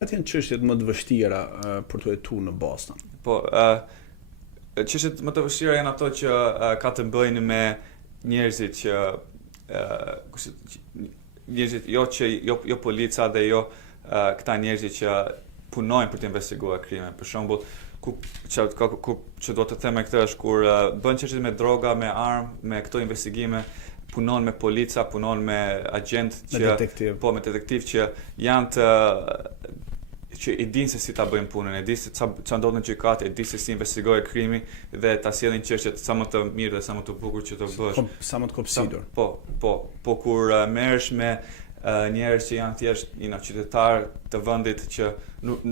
Atë janë çështjet më të vështira për të jetuar në Boston. Po, çështjet më të vështira janë ato që ka të bëjnë me njerëzit që njerëzit jo polica dhe jo këta njerëzit që punojnë për të investiguar krime. Për shembull, që do të them këtë është kur bën çështje me droga, me armë, me këto investigime, punon me polica, punon me agent me detektiv që janë të që i dinë se si ta bëjnë punën, e dinë se ç'a ndodh në gjykatë, e dinë se si investigojë krimi dhe ta sjellin çështjet sa më të mirë dhe sa më të bukur që të bësh. Sa më të kopsidur. Po kur merresh me njerëz që janë thjesht qytetar të vendit që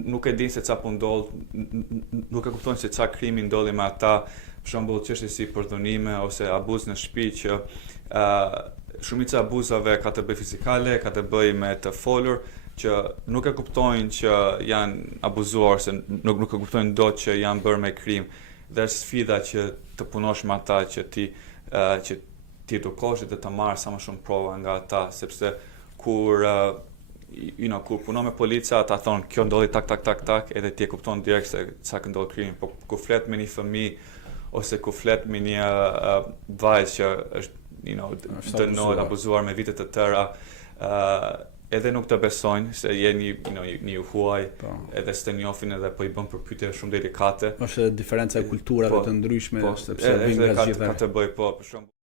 nuk e dinë se ç'a po ndodh, nuk e kuptojnë se ç'a krimi ndodhi me ata, për shembull çështje si përdhunime ose abuz në shtëpi që shumica e abuzave ka të bëjë fizikale, ka të bëjë me të folur, që nuk e kuptojnë që janë abuzuar, se nuk e kuptojnë dot që janë bërë me krim. Dhe është sfida që të punosh me ata, që ti edukosh dhe të marrë sa më shumë prova nga ata, sepse kur punon me polica, ata thonë kjo ndodhi tak, edhe ti e kupton direkt se çka ndodh krimi. Po kur flet me një fëmijë ose kur flet me një vajzë që është dënuar, abuzuar me vite të tëra, edhe nuk të besojnë se je një huaj, edhe s'të njohin edhe po i bën përpyetje shumë delikate. Është diferenca e kulturave të ndryshme, sepse vijnë nga gjithë. Ka të bëjë për shembull